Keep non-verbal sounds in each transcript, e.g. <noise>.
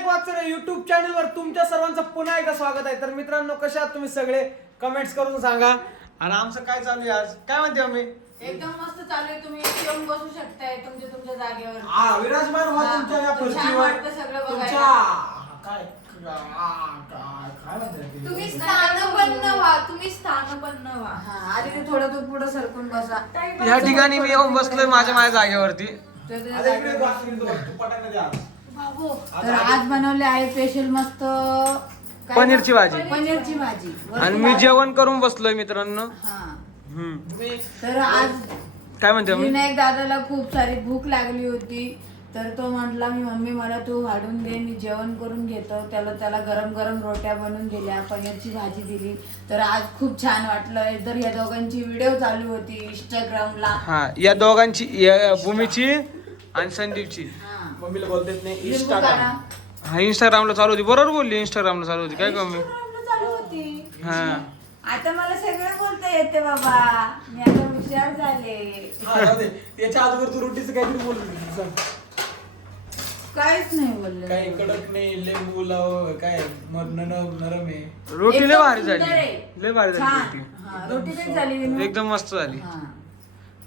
Vinayak Wakchare YouTube चॅनलवर तुमच्या सर्वांचं पुन्हा एकदा स्वागत आहे. तर मित्रांनो कशा आहात तुम्ही सगळे? कमेंट्स करून सांगा. आणि आमचं काय चालू आहे आज? काय म्हणते आम्ही? एकदम मस्त चालू आहे. तुम्ही येऊन बसू शकताय तुमच्या तुमच्या जागेवर. हा विराजमान व्हा हा, तुमच्या या छान फरशीवर वाटतं सगळं बघायला. तुमच्या काय काय काय म्हणते ते? तुम्ही स्थानपन्न व्हा. तुम्ही स्थानपन्न व्हा. हा आधी ते थोडं तू पुढे सरकून बसा. या ठिकाणी मी येऊन बसलोय माझ्या माझ्या जागेवरती. तर आता इकडे जागेवर. तू पटाकन दे आज. बाबू तर आज बनवले आहे स्पेशल मस्त काय पनीरची भाजी. पनीरची भाजी. आणि मी जेवण करून बसलोय मित्रांनो. हा. हम्म. तर आज काय म्हणते मी विनायक दादाला खूप सारी भूक लागली होती. तर तो म्हटला मी मम्मी मला तू वाढून दे मी जेवण करून घेतो. त्याला त्याला गरम गरम रोट्या बनवून दिल्या पनीरची भाजी दिली. तर आज खूप छान वाटलं. तर या दोघांची व्हिडिओ चालू होती इंस्टाग्रामला हा या दोघांची या भूमीची आणि संदीपची. हा. मम्मीला बोलतेच नाही इंस्टाग्राम. हा इंस्टाग्रामला चालू होती बरोबर बोलली इंस्टाग्रामला चालू होती काय कमी इंस्टाग्रामला चालू होती हा आता मला सगळं बोलता येते बाबा मी आता हुशार झाले हा, जाऊ दे. याच्या अगोदर तू रोटीचं काहीतरी बोलत होती. सांग. काहीच नाही बोलले काय कडक नाही लिंबू लाव काय मग नरम नरम आहे रोटी लय एकदम भारी सुंदर झाली. लय भारी झाली छान रोटी हा, झाली? एकदम मस्त झाली हा.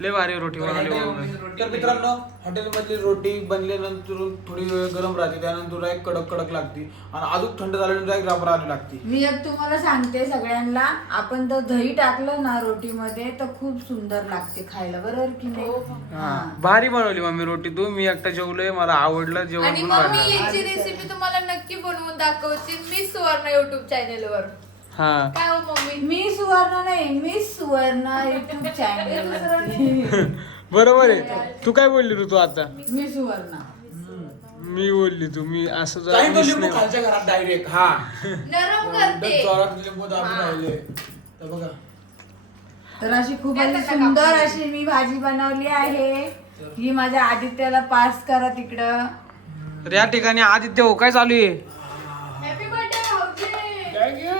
लय भारी रोटी बनवली. तर मित्रांनो हॉटेलमधली रोटी बनल्यानंतर थोडी वेळ गरम राहते त्यानंतर एक कडक कडक लागते आणि अजून थंड झाल्यानंतर एक राब राहू लागते मी एक तुम्हाला सांगते सगळ्यांना आपण जर दही टाकलं ना रोटीमध्ये तर खूप सुंदर लागते खायला बरोबर की नाही हा हा. भारी बनवली मम्मी रोटी तू मी एकटा जेवलोय मला आवडलं जेवण आणि पण मग भारी मी. याची रेसिपी तुम्हाला नक्की बनवून दाखवते मी सुवर्ण युट्यूब चॅनेल वर हा. काय हो मम्मी? मी सुवर्ण नाही मी सुवर्ण युट्यूब चॅनल <laughs> बरोबर आहे. तू काय बोलली ऋतू आता? मी सुवर्ण. मी बोलली तू मी असं जरा काही तो मिस लिंबू नाही- खालच्या घरात डायरेक्ट हा. नरम करते. जोरात लिंबू दाबून राहिले. तर बघा. तर अशी खूप सुंदर. अशी मी भाजी बनवली आहे. ही माझ्या आदित्याला पास करा तिकडं. तर या ठिकाणी आदित्य हो काय चालू आहे? हॅपी बर्थडे भाऊजी.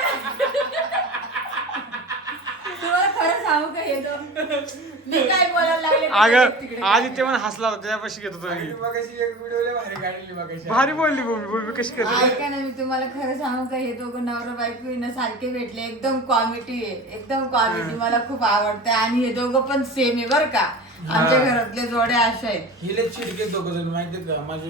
सांगू का हे दोन? मी काय बोलायला लागले ते अगं तिकडे. आदित्य पण हसला होता त्यापाशी घेतो तो मी. मगाशी एक व्हिडिओ लय भारी काढली मगाशी. भारी बोलली भूमी भूमी कशी करते? ऐका ना मी तुम्हाला खरं सांगू का हे दोघं नवरा बायको आहे ना सारखे भेटले एकदम कॉमेडी आहे एकदम कॉमेडी मला खूप आवडते आणि हे दोघं पण सेम आहे बर का. आमच्या घरातले जोडे असे आहेत. हिले चिड घेत दोघं जण माहिती का? माझे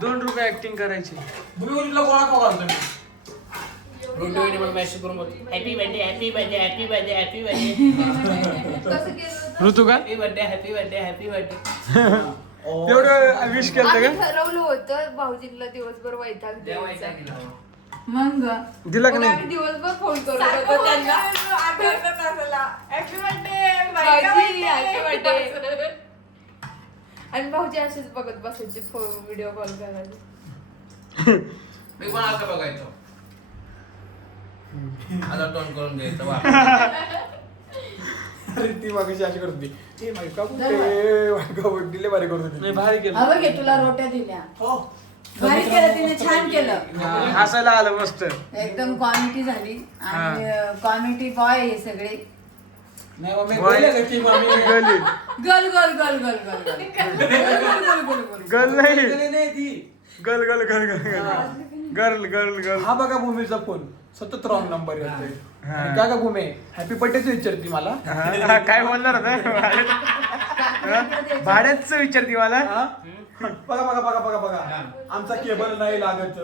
दोन रुपये ऍक्टिंग करायची. बोलली, गोळा घालतो मी. Happy birthday happy birthday happy birthday happy birthday कसं केलं होतं? ऋतू का happy birthday happy birthday happy birthday ओ. एवढं विश केलं आम्ही का ठरवलं होतं भाऊजींना दिवसभर वैताग द्यायचा मग? दिला का मग नाही? आम्ही दिवसभर फोन करत होतो त्यांना. भाऊजी, happy birthday. आणि भाऊजी असेच बघत बसायचे व्हिडिओ कॉल करायचे मी पण असं बघायचो? आता तोंड करून द्यायचं वा. अरे ती मगाशी अशी करत होती. ए मायका कुठे मायका कुठे लय भारी करत होती. नाही भारी केलं. बघ तुला रोट्या दिल्या. हो. भारी केलं तिने छान केलं. हसायला आलं मस्त. एकदम कॉमेडी झाली. आणि कॉमेडी बॉय हे सगळे. नाही मम्मी मम्मी? गली. गल गल गल गल गल गल. गल गल गल गल गल नाही ती. गल गल गल गल गल. गल गल हा बघा भूमीचा फोन. सतत रॉंग नंबर येतोय. हा. आणि का भूमी? हॅपी बर्थडेच विचारती मला. हा, काय बोलणार होता भाड्याच विचारते मला? हा? बघा बघा बघा बघा बघा. आमचा केबल नाही लागत.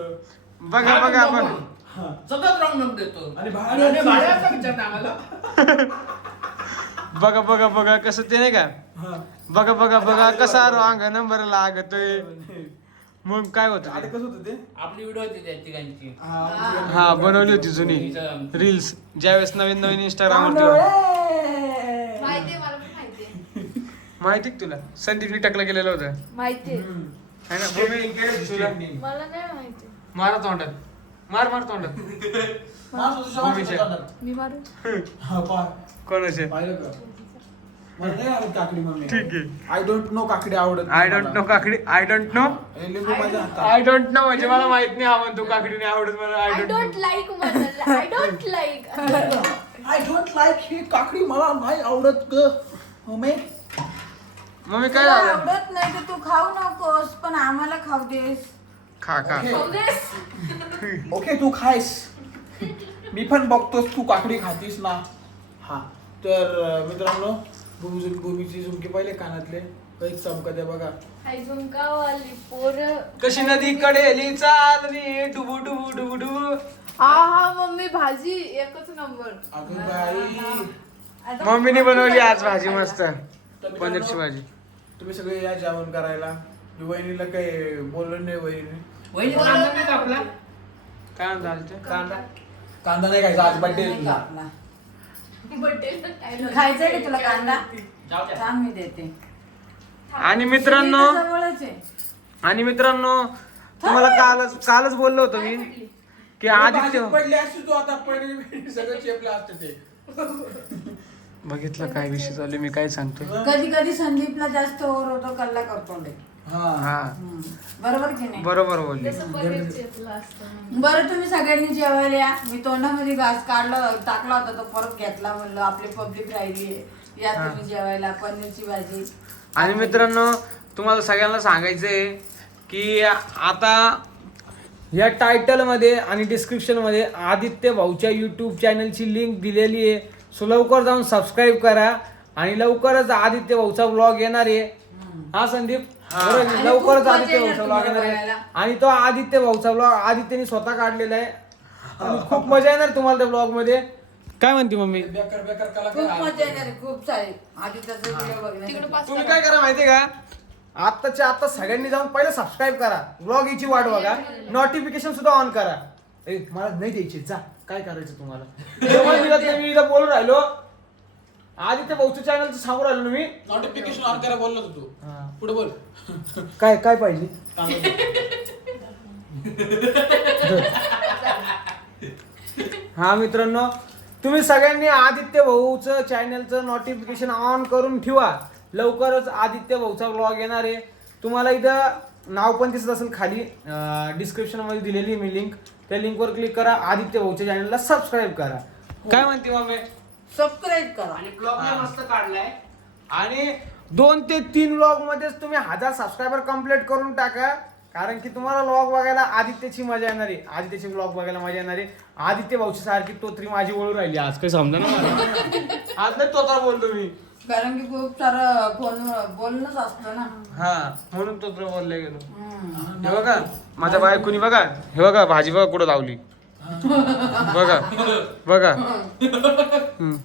बघा बघा आपण. सतत रॉंग नंबर देतो. आणि भाड्याचं- आणि भाड्याचा विचारता आम्हाला. <laughs> बघा बघा बघा कसं ते नाही का. बघा बघा बघा कसा रांग नंबर लागतोय. मग काय होत आधी कसं होतं ते? आपली व्हिडिओ होती त्या तिघांची. हा, हा बनवली होती जुनी. रील्स ज्यावेळेस नवीन नवीन इंस्टाग्राम मला पण माहिती का तुला? संदीपनी टकला केलेलं होतं. माहितीये हम्म. है ना. मला नाही माहिती. मारा तोंडात. मार मार तोंडात माणूस भूमीचे. मी मारू? हा, पहा. कोणाचे? पाहिलं का? मला नाही आवडत काकडी मम्मी. ठीक आहे. आय डोंट नो काकडी आवडत आय डोंट नो काकडी. आय डोंट नो हे लिंबू माझ्या हातात आय डोंट नो म्हणजे मला माहीत नाही आवड तू काकडी नाही आवडत मला. I I don't don't like I don't like I don't like ही काकडी मला नाही आवडत ग. मम्मी? मम्मी काय तुला झालं? आवडत नाही तर तू खाऊ नकोस पण आम्हाला खाऊ देस. खा खा ओके तू खायस मी पण बघतोस तू काकडी खातीस ना हा तर अं, मित्रांनो भूमी भूमीची झुमके पाहिले कानातले काही चमकत आहे बघा हाय झुमकावाली पोर कशी नदी कडेली चालली डुबू डुबू डुबू डुबू हा हा मम्मी भाजी एकच नंबर अगं बाई मम्मीने बनवली आज भाजी मस्त तर मित्रांनो, पनीरची भाजी तुम्ही सगळे या जेवण करायला मी वहिनीला काही बोललो नाही वहिनी वहिनी कांदा नाही कापला काय म्हणता कांदा. कांदा. नाही खायचा आज. बड्डे खायचंय का तुला कांदा? जाऊ द्या. थांब मी देते. आणि मित्रांनो इथं जवळच आहे आणि मित्रांनो तुम्हाला कालच कालच बोललो होतो मी की आदित्य पडली असती तू आता सगळं चेपलं असतं ते. बघितलं काय विषय चालू मी काय सांगतो कधी कधी संदीपला जास्त ओर होतो कल्ला करतो लय. हा. हा. बरोबर की नाही? बरोबर बोलली. बरं तुम्ही सगळ्यांनी जेवायला या. मी तोंडामध्ये घास काढला टाकला होता तो परत घेतला म्हणलं. आपली पब्लिक राहिली या तुम्ही जेवायला पनीरची भाजी. आणि मित्रांनो तुम्हाला सगळ्यांना सांगायचंय की आता या टायटलमध्ये आणि डिस्क्रिप्शनमध्ये आदित्य भाऊच्या यूट्यूब चॅनलची लिंक दिलेली आहे. सो लवकर जाऊन सबस्क्राईब करा. आणि लवकरच आदित्य भाऊचा ब्लॉग येणार आहे. हा संदीप? बरोबर? आणि लवकरच खूप आदित्य मजा येणार भाऊचा ब्लॉग आहे. आणि तो आदित्य भाऊचा ब्लॉग आदित्यने स्वतः काढलेला आहे. आणि खूप मजा येणार तुम्हाला त्या ब्लॉगमध्ये. काय म्हणते मम्मी? बेकार बेकार खूप कलाकार मजा येणार आहे, खूप सारी. आधी त्याचा व्हिडिओ तिकडे बघण्यासाठी पाच तुम्ही काय करा माहितीये का? आत्ताच्या आता सगळ्यांनी जाऊन पहिलं सबस्क्राईब करा. ब्लॉग याची वाट बघा. नोटिफिकेशन सुद्धा ऑन करा. ए मला नाही द्यायचे. जा. काय करायचं तुम्हाला? जेव्हा मी इथं- मी इथं बोलून राहिलो आधी ते भाऊच्या चॅनलचं सांगू राहिलो ना मी? नोटिफिकेशन ऑन करा बोललो होतो तू. हा. पुढे बोल. काय काय पाहिजे? हा मित्रांनो तुम्ही सगळ्यांनी आदित्य भाऊचं चॅनलचं नोटिफिकेशन ऑन करून ठेवा. लवकरच आदित्य भाऊचा ब्लॉग येणार आहे. तुम्हाला इथं नाव पण दिसत असेल खाली. डिस्क्रिप्शनमध्ये दिलेली आहे मी लिंक त्या लिंकवर क्लिक करा. आदित्य भाऊच्या चॅनलला सबस्क्राईब करा. काय म्हणते मम्मी सबस्क्राईब करा. आणि ब्लॉग मस्त काढलाय. आणि दोन ते तीन व्लॉग मध्येच तुम्ही हजार सबस्क्रायबर कंप्लीट करून टाका. कारण की तुम्हाला व्लॉग बघायला आदित्यची मजा येणार आहे. आदित्यची व्लॉग बघायला मजा येणार आहे. आदित्य भाऊची सारखी तोत्री माझी ओळू राहिली आज. काही समजा ना मला? <laughs> आज नाही तोत्रा बोलतो मी. कारण की खूप सारं फोन बोलणंच असतं ना. हा म्हणून तोत्रा बोलले गेलो. हम्म. हे बघा माझ्या बायकोनी बघा हे बघा भाजी बघा कुठं लावली <laughs> बघा बघा. हम्म. <laughs>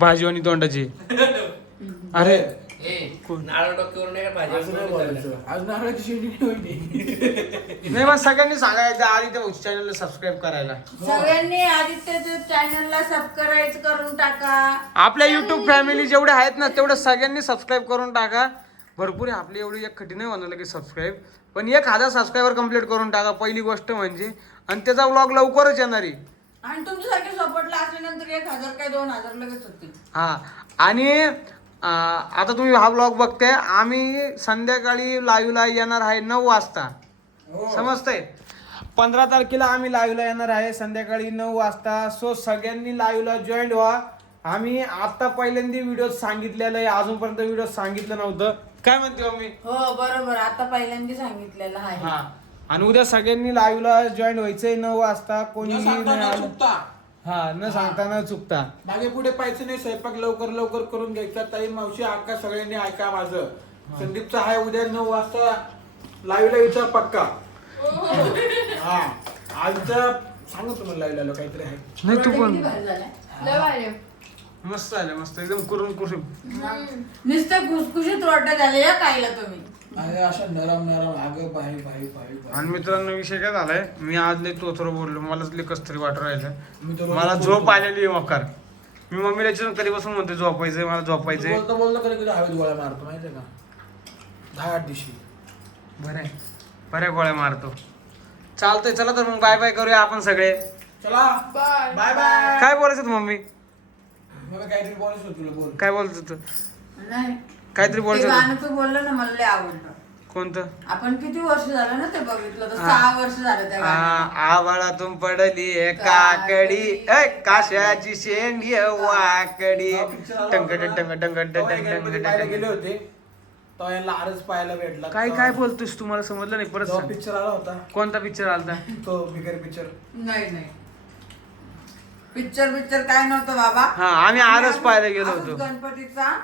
भाजी आणि तोंडाची. अरे. ए नारळ डोक्यावर नाही का असं नाही भाजी बोलायचं. आज नारळाची शेंडी होती नाही मग सगळ्यांनी सांगा एकदा आदित्य भाऊच्या चॅनलला सबस्क्राईब करायला. सगळ्यांनी आदित्यच्या चॅनलला सबस्क्राईब करून टाका. आपल्या युट्यूब फॅमिली जेवढे आहेत ना तेवढे सगळ्यांनी सबस्क्राईब करून टाका. भरपूर आहे आपली एवढी एक कठीण नाही होणार की सबस्क्राईब पण एक हजार सबस्क्रायबर कंप्लीट करून टाका पहिली गोष्ट म्हणजे. आणि त्याचा व्लॉग लवकरच येणार आहे. आणि तुमच्यासारखे सपोर्टला असल्यानंतर एक हजार काय दोन हजार लगेच होतील हा. आणि अं, आता तुम्ही हा ब्लॉग बघताय आम्ही संध्याकाळी लाईव्हला येणार आहे नऊ वाजता. समजतंय? पंधरा तारखेला आम्ही लाईव्हला येणार आहे संध्याकाळी नऊ वाजता. सो सगळ्यांनी लाईव्हला जॉईन व्हा. आम्ही आता पहिल्यांदा व्हिडिओ सांगितलेलं आहे अजूनपर्यंत व्हिडिओ सांगितलं नव्हतं. काय म्हणते मम्मी? हो बरोबर. आता पहिल्यांदा सांगितलेलं आहे. हा. आणि उद्या सगळ्यांनी लाईव्हला जॉईन व्हायचंय नऊ वाजता कोणी न सांगता नाही न आलं. चुकता. हा न सांगता न चुकता. मागे पुढे पाहायचं नाही स्वयंपाक लवकर लवकर करून घ्यायचा. ताई मावशी आका सगळ्यांनी ऐका माझं. संदीपचा आहे उद्या नऊ वाजता लाईव्हला विचार पक्का. हा. आजचा सांगू तुम्हाला लाईव्हला काहीतरी आहे. नाही तू पण. मस्त झालं मस्त. एकदम कुरून कुरून नुसतं खुसखुशीत रोट्या झाले या खायला तुम्ही. अशा नरम नरम अगं आणि मित्रांनो विषय काय झालाय? मी आज लय तोथर बोललो. मला लय कस तरी वाटू मी तर राहिलं मला बोलतो. झोप आलेली आहे मकार. मी मम्मीला विचारून कधीपासून म्हणते झोपायचंय मला झोपायचंय. बोलता बोलता कधी कधी हवेत गोळ्या मारतो माहितीये का? दहा आठ दिवशी. बरं बऱ्या गोळ्या मारतो. चालतंय चला तर मग बाय बाय करूया आपण सगळे. चला. बाय. Bye bye. काय बोलायचं होतं मम्मी? मग काहीतरी बोलायचं तुला बोल. काय बोलत होतं? नाही. काहीतरी ते बोलायचं होतं. गाणं तू बोललं ना मला लय आवडलं. कोणतं? आपण किती वर्ष झालं ना ते बघितलं? तर. सहा वर्ष झालं त्या गाण्याला. आ- आभाळातून पडली काकडी. ए काशाची शेंडी वाकडी. हा आला टंग टंग टंग टंग टंग टंग पाहायला गेले टंग होते. तेव्हा यांना आरच पाहायला भेटला. काय काय बोलतोस तुम्हाला समजलं नाही. परत सांग. पिक्चर आला होता. कोणता पिक्चर आलता? <laughs> तो बिगर पिक्चर नाही नाही. पिक्चर पिक्चर काय नव्हतं बाबा. हा आम्ही आरच पाहायला गेलो आरस होतो. गणपतीचा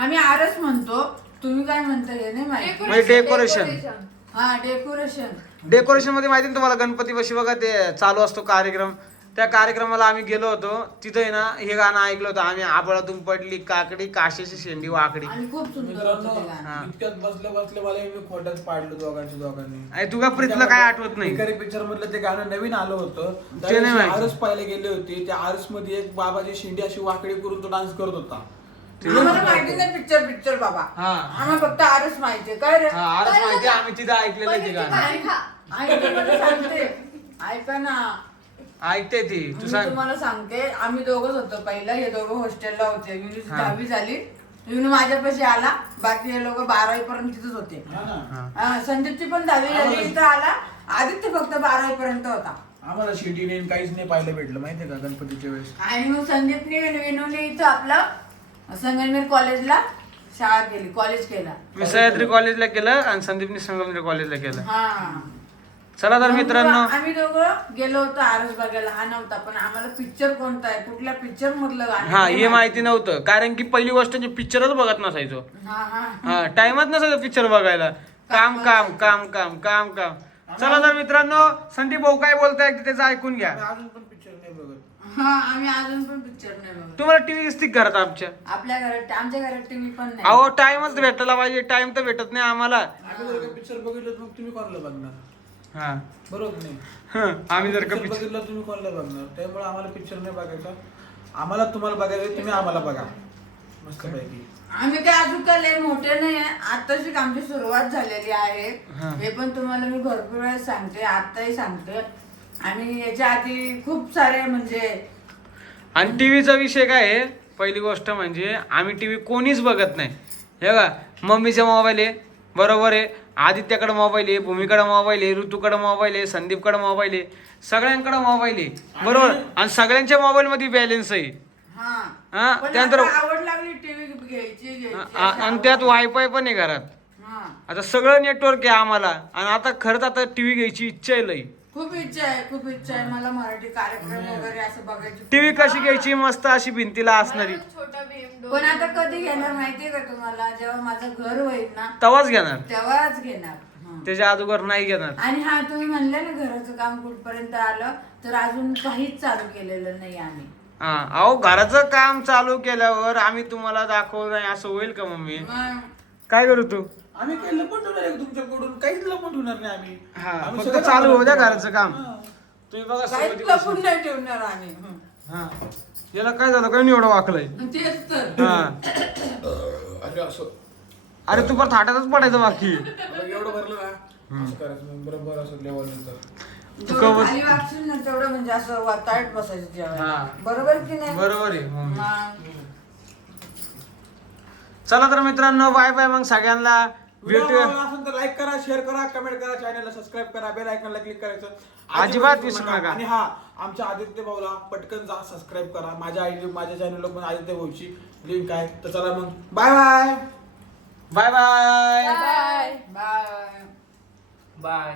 आम्ही आरस म्हणतो. तुम्ही काय म्हणता हे नाही माहिती. म्हणजे. हा डेकोरेशन डेकोरेशनमध्ये माहिती ना तुम्हाला? गणपती बशी बघा ते चालू असतो कार्यक्रम. त्या कार्यक्रमाला आम्ही गेलो होतो. तिथे आहे ना हे गाणं ऐकलं होतं. आम्ही आबळातून पडली काकडी काशीची शेंडी वाकडी. आणि खूप सुंदर होतं ते गाणं. हा. इतक्यात बसले बसले मला मी खोट्यात पाडलं दोघांनी. आणि तुला प्रीतला काय आठवत नाही? भिकारी पिक्चर मधलं ते गाणं नवीन आलं होतं. ते नाही त्यावेळेस माहिती. आरस पाहायला गेले होते. त्या आरसमध्ये एक बाबाची शिंडी अशी वाकडी करून तो डान्स करत होता. आम्हाला माहिती नाही. पिक्चर पिक्चर बाबा. हा. आम्हाला फक्त आरस माहितीये काय रे? हा, आरच माहिती आम्ही तिथे ऐकलेलं आहे ते गाणं सांगते. ऐका ना. ऐकते ती. तू मी सांग. तुम्हाला सांगते. आम्ही दोघच होतो पहिला. हे दोघं हॉस्टेलला होते. युनिट हा. दहावी झाली. युनू माझ्यापाशी आला. बाकी हे लोक बारावी पर्यंत तिथेच होते. हा ना. हा. हा, संदीपची पण दहावी झाली. इथं आला. आदित्य फक्त बारावी पर्यंत होता. आम्हाला शिंडी नाही काहीच नाही पाहायला भेटलं. माहितीये का गणपतीच्या वेळेस? आणि मग संदीपने विनूने इथं आपलं संगमनेर कॉलेजला शाळा केली कॉलेज केला. मी सह्याद्री कॉलेजला केलं आणि संदीपने संगमनेर कॉलेजला केलं. हा. चला तर मित्रांनो. आम्ही दोघं गेलो होतो आरस बघायला हा नव्हता पण आम्हाला पिक्चर कोणता आहे कुठल्या पिक्चर मधलं गाणं हा हे माहिती. नव्हतं कारण की पहिली गोष्ट पिक्चरच बघत नसायचो. हा हा. हा टाइमच नसायचं पिक्चर बघायला. काम काम काम काम काम काम चला तर मित्रांनो संदीप भाऊ काय बोलताय ते त्याचं ऐकून घ्या. अजून पण हा आम्ही अजून पण पिक्चर नाही बघत. तुम्हाला टीव्ही दिसते का घरात आमच्या? आपल्या घरात आमच्या घरात टीव्ही पण नाही. अहो टाइमच भेटायला पाहिजे. टाइम तर भेटत नाही आम्हाला. आम्ही जर का पिक्चर बघितलं तर मग तुम्ही कोणाला बघणार? हा. बरोबर नाही. हं, आम्ही जर का पिक्चर बघितलं तुम्ही कोणाला बघणार? त्यामुळे आम्हाला पिक्चर नाही बघायचा. आम्हाला तुम्हाला बघायचं तुम्ही आम्हाला बघा. मस्त पैकी आम्ही काय अजून काय लय मोठे नाही आताशी आमची सुरुवात झालेली आहे. हा. हे पण तुम्हाला मी भरपूर वेळेस सांगते आताही सांगते. आणि याच्या आधी खूप सारे म्हणजे आणि टीव्हीचा विषय काय आहे? पहिली गोष्ट म्हणजे आम्ही टीव्ही कोणीच बघत नाही. हे का मम्मीचा मोबाईल आहे बरोबर आहे. आदित्याकडे मोबाईल आहे भूमीकडे मोबाईल आहे ऋतूकडे मोबाईल आहे संदीपकडे मोबाईल आहे. सगळ्यांकडे मोबाईल आहे. बरोबर? आणि सगळ्यांच्या मोबाईल मध्ये बॅलन्स आहे. हा. हा, पण त्यानंतर- आता आवड लागली टीव्ही घ्यायची घ्यायची. आ- अशी आणि त्यात. वायफाय पण आहे घरात. हा. आता सगळं नेटवर्क आहे आम्हाला. आणि आता खरंच आता टीव्ही घ्यायची इच्छा आहे लई. खूप इच्छा आहे खूप इच्छा आहे मला मराठी कार्यक्रम वगैरे असं बघायची. टीव्ही कशी घ्यायची मस्त अशी भिंतीला असणारी. मला छोटा भीम पण आता कधी घेणार माहितीये का तुम्हाला? जेव्हा माझं घर होईल ना तवाच घेणार. तेव्हाच घेणार. हा. त्याच्या अगोदर नाही घेणार. आणि हा तुम्ही म्हणले ना घराचं काम कुठपर्यंत आलं तर अजून काहीच चालू केलेलं नाही आम्ही. हा अहो घराचं काम चालू केल्यावर आम्ही तुम्हाला दाखवलं नाही असं होईल का मम्मी? मग? काय करू तू? आम्ही काही लपट होणार आहे तुमच्याकडून? काहीच लपट होणार नाही आम्ही. हा आम्ही फक्त सगळं चालू होऊ द्या. घराचं काम. हा. तुम्ही बघा काहीच सुरुवातीपासून. लपून नाही ठेवणार आम्ही. हं. हा. याला काय झालं काय एवढं वाकलंय? तेच तर. हा. अरे असं. अरे तू पण थाटातच पडायचं बाकी. आता एवढं भरलं ना असं करायचं मग बरोबर असं लेवल नंतर. तू जेवढं कवर- खाली वागशील ना तेवढं म्हणजे असं बसायचं हा. बरोबर की नाही? बरोबर आहे. मग चला तर मित्रांनो बाय बाय मग सगळ्यांना. असेल तर लाईक करा शेअर करा कमेंट करा चॅनलला सबस्क्राईब करा बेल आयकॉनला क्लिक करायचं. अजिबात विसरू नका. आणि हा आमच्या आदित्य भाऊला पटकन जा सबस्क्राईब करा. माझ्या आई माझ्या चॅनलला पण आदित्य भाऊची लिंक आहे. तर चला मग. Bye bye bye bye bye bye bye